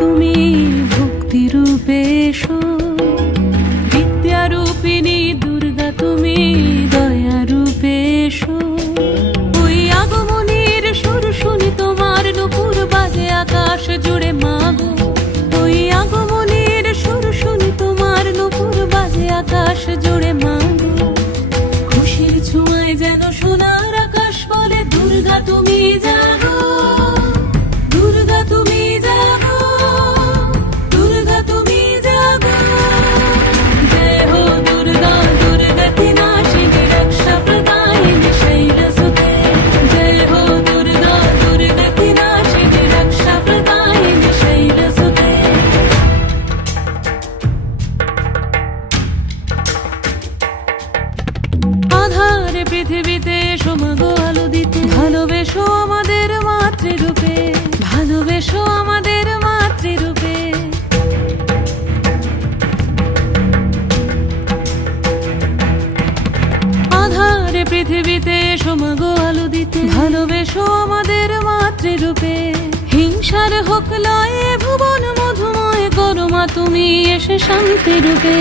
তুমি ভক্তি রূপে এসো, বিদ্যারূপিণী দুর্গা তুমি দয়া রূপে এসো। ওই আগমনীর সুর শুনি তোমার নূপুর বাজে আকাশ জুড়ে মাগো। ওই আগমনীর সুর শুনি তোমার নূপুর বাজে আকাশ জুড়ে মাগো। খুশির ছোঁয়ায় যেন সোনার আকাশ বলে দুর্গা তুমি জাগো, দুর্গা তুমি জাগো, দুর্গা তুমি জাগো। জয় হো দুর্গা দুর্গতি নাশিনী রক্ষা প্রদায়িনী শৈলসুতে। জয় হো দুর্গা দুর্গতি নাশিনী রক্ষা প্রদায়িনী শৈলসুতে। আধারে পৃথিবীতে এসো মাগো আলো দিতে, ভালোবেসো আমাদের মাতৃরূপে, ভালোবেসো আমাদের মাতৃরূপে। আধারে পৃথিবীতে এসো মাগো আলো দিতে, ভালোবেসো আমাদের মাতৃরূপে। হিংসার হোক লয়ে ভুবন মধুময় করো মা তুমি এসে শান্তি রূপে।